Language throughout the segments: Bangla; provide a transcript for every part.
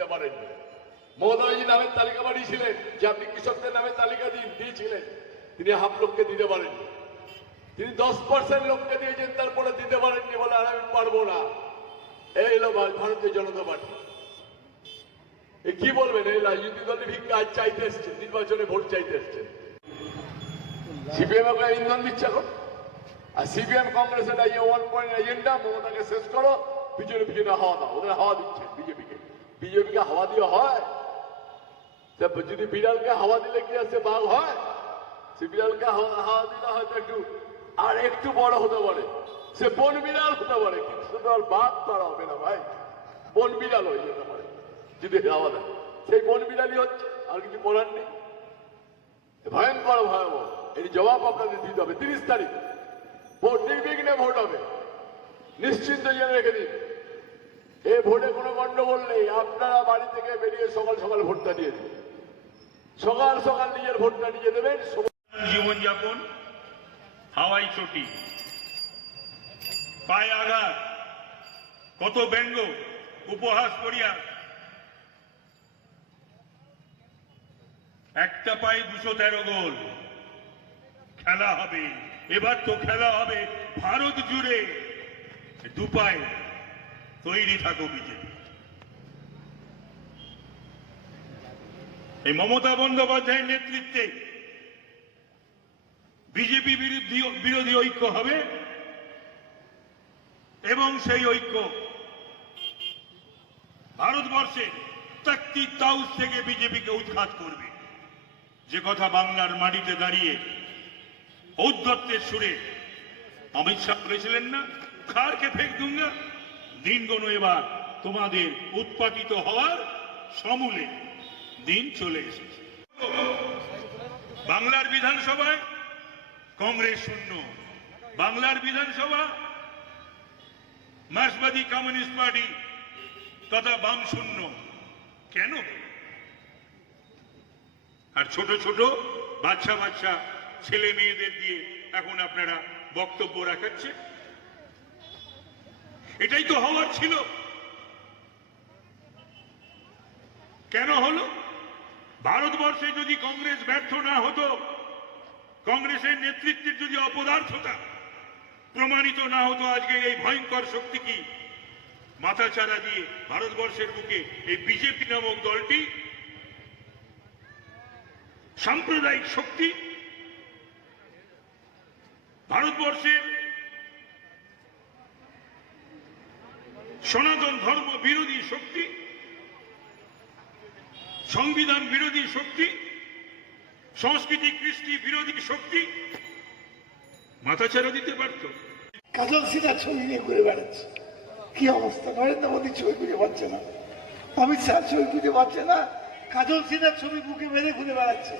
দিতে পারেননি। মমতা ব্যানার্জি নামের তালিকা বানিয়েছিলেন যে আপনি কৃষকদের নামে তালিকা দিয়েছিলেন, তিনি হাফ লোককে দিতে পারেননি। তিনি 10% লোককে দিয়েছেন, তারপরে দিতে পারেননি বলে আর আমি পারবো না। এই হলো ভারতীয় জনতা পার্টি। কি বলবেন? এই রাজনৈতিক দলের ভিক্ষা আজ চাইতে এসছে, নির্বাচনে ভোট চাইতে এসছে। সিপিএম ওকে ইন্ধন দিচ্ছে এখন, আর সিপিএম কংগ্রেসের 1 পয়েন্ট এজেন্ডা মমতাকে শেষ করো, পিছনে পিছনে হাওয়া দাও। ওদের হাওয়া দিচ্ছে বিজেপিকে। বিজেপিকে হাওয়া দিয়ে হয়? যদি বিড়ালকে হাওয়া দিলে কি আছে, বাঘ হয়? সে বিড়ালকে হাওয়া দিলে হয়তো একটু বড় হতে পারে, সে বন বিড়াল হতে পারে, কিন্তু সে তো আর বাঘ তারা হবে না ভাই, বন বিড়াল হয়ে যেতে পারে যদি হাওয়া দেয়। সেই বন বিড়ালই হচ্ছে, আর কিছু করার নেই। ভয়ঙ্কর ভয়াবহ। এর জবাব আপনাদের দিতে হবে। 30 তারিখ ভোট, নির্বিঘ্নে ভোট হবে, নিশ্চিন্ত জেনে রেখে দিন। এই ভোটে কোনো গন্ডগোল নেই। আপনারা বাড়ি থেকে বেরিয়ে সকাল সকাল ভোটটা দিয়ে দিন, সকাল সকাল নিজের ভোটটা নিয়ে দেবেন। জীবনযাপন হাওয়াই চটি, পায়ে আঘাত, কত ব্যঙ্গ উপহাস করিয়া একটা পায়ে 213 গোল। খেলা হবে এবার, তো খেলা হবে ভারত জুড়ে। দুপায়ে তৈরি থাকো বিজেপি। এই মমতা বন্দ্যোপাধ্যায়ের নেতৃত্বে বিজেপি বিরোধী ঐক্য হবে এবং সেই ঐক্য ভারতবর্ষে তাকতি তাউস থেকে বিজেপিকে উৎখাত করবে। যে কথা বাংলার মাটিতে দাঁড়িয়ে ঔদ্ধত্যের সুরে অমিত শাহ বলেছিলেন না, খারকে ফেক দুঙ্গা। দিন গোনো এবার তোমাদের উৎপাটিত হওয়ার সমূলে দিন চলে এসেছে। বাংলার বিধানসভায় কংগ্রেস শূন্য, বাংলার বিধানসভা মার্ক্সবাদী কমিউনিস্ট পার্টি তথা বাম শূন্য। কেন? আর ছোট ছোট বাচ্চা বাচ্চা ছেলে মেয়েদের দিয়ে এখন আপনারা বক্তব্য রাখাচ্ছে। এটাই তো হওয়ার ছিল। কেন হলো? ভারতবর্ষে যদি কংগ্রেস ব্যর্থ না হতো, কংগ্রেসের নেতৃত্বের যদি অপদার্থতা প্রমাণিত না হতো, আজকে এই ভয়ঙ্কর শক্তি কি মাথাচাড়া দিয়ে ভারতবর্ষের বুকে এই বিজেপি নামক দলটি সাম্প্রদায়িক শক্তি, ভারতবর্ষের সনাতন ধর্ম বিরোধী শক্তি, সংবিধান বিরোধী শক্তি, সংস্কৃতি কৃষ্টি বিরোধী শক্তি মাথাচাড়া দিতে পারত। কাজল সিনহার ছবি নিয়ে ঘুরে বেড়াচ্ছে। কি অবস্থা! নরেন্দ্র মোদীর ছবি খুঁজে পাচ্ছে না, অমিত শাহ ছবি খুঁজে পাচ্ছে না, কাজল সিনহার ছবি বুকে বেঁধে ঘুরে বেড়াচ্ছে।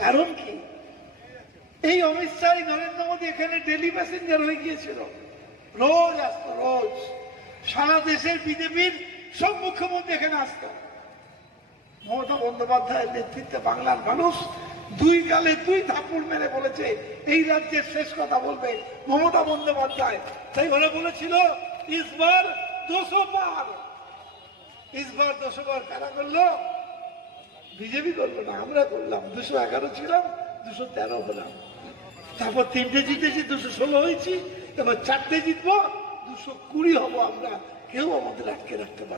কারণ কি? এই অমিত শাহ নরেন্দ্র মোদী এখানে ডেলি প্যাসেঞ্জার হয়ে গিয়েছিল, রোজ আসতো, রোজ সারা দেশের বিজেপির সব মুখ্যমন্ত্রী এখানে আসত। মমতা বন্দ্যোপাধ্যায়ের নেতৃত্বে বাংলার মানুষ দুই গালে দুই থাপ্পড় মেরে বলেছে এই রাজ্যের শেষ কথা বলবে মমতা বন্দ্যোপাধ্যায়। তাই ওরা বলেছিল ইসবার 200 পার, ইসবার 200 পার। কারা করলো? বিজেপি করলো না, আমরা করলাম। 211 ছিলাম, 213 হলাম। তারপর 3টে জিতেছি, 216 হয়েছি। এবার 4টে জিতবো, 220 হবো আমরা। কেউ আমাদের আটকে রাখতে পারে।